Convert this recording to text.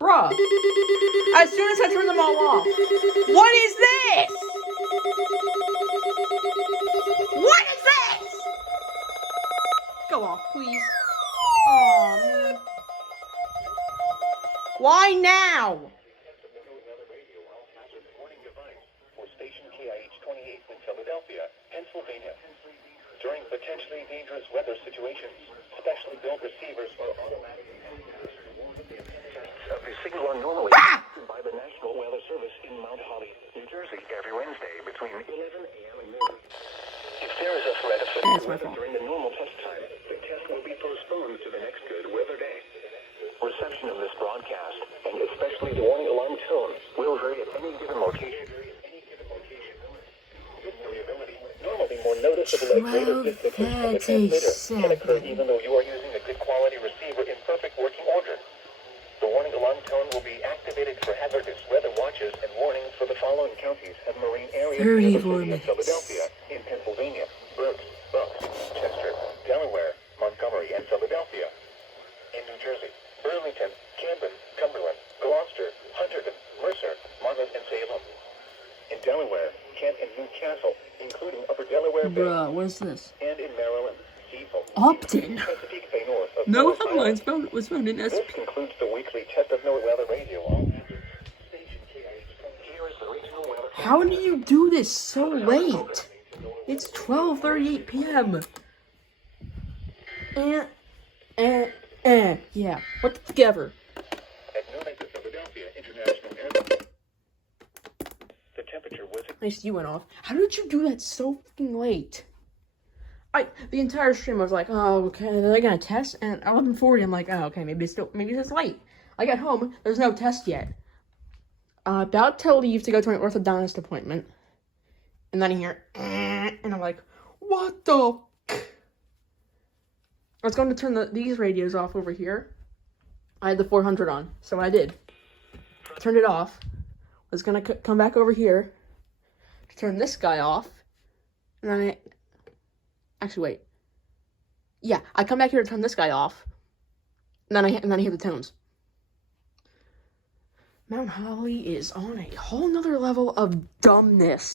Bruh. As soon as I turn them all off. What is this? What is this? Go off, please. Oh man. Why now? Station KIH-28 in Philadelphia, Pennsylvania. During potentially dangerous weather situations, specially built receivers are automatic of the signal are normally by the National Weather Service in Mount Holly, New Jersey, every Wednesday between 11 a.m. and noon. If there is a threat of severe weather during the normal test time, the test will be postponed to the next good weather day. Reception of this broadcast, and especially the warning alarm tone, will vary at any given location. Normally more noticeable at greater distance from the transmitter can occur even though you are using a good quality receiver in perfect working order. The warning alarm tone will be activated for hazardous weather watches and warnings for the following counties and marine areas in the city of Philadelphia, in Pennsylvania, Rwt'S, Chester, Delaware, Montgomery, and Philadelphia. In New Jersey, Burlington, Camden, Cumberland, Gloucester, Hunterdon, Mercer, Monmouth, and Salem. In Delaware, Kent and Newcastle, including Upper Delaware Bay. Bruh, what is this? And in Maryland, Seafoam. Upton. Chesapeake Bay North of No North headlines Island. was found in This SP. concludes the weekly Test of Note Weather Radio. Here is the regional weather. How do you do this so late? It's 12:38 p.m. Yeah, what the together? At noon at the Philadelphia International Airport, the temperature was Nice, you went off. How did you do that so fucking late? The entire stream I was like, oh, okay, they're gonna test, and at 11:40, I'm like, oh, okay, maybe it's late. I got home, there's no test yet. About to leave to go to an orthodontist appointment, and then I hear, and I'm like, what the f-? I was going to turn these radios off over here. I had the 400 on, so I did. Turned it off. Was gonna come back over here to turn this guy off, and then actually, wait. Yeah, I come back here to turn this guy off, and then I hear the tones. Mount Holly is on a whole nother level of dumbness.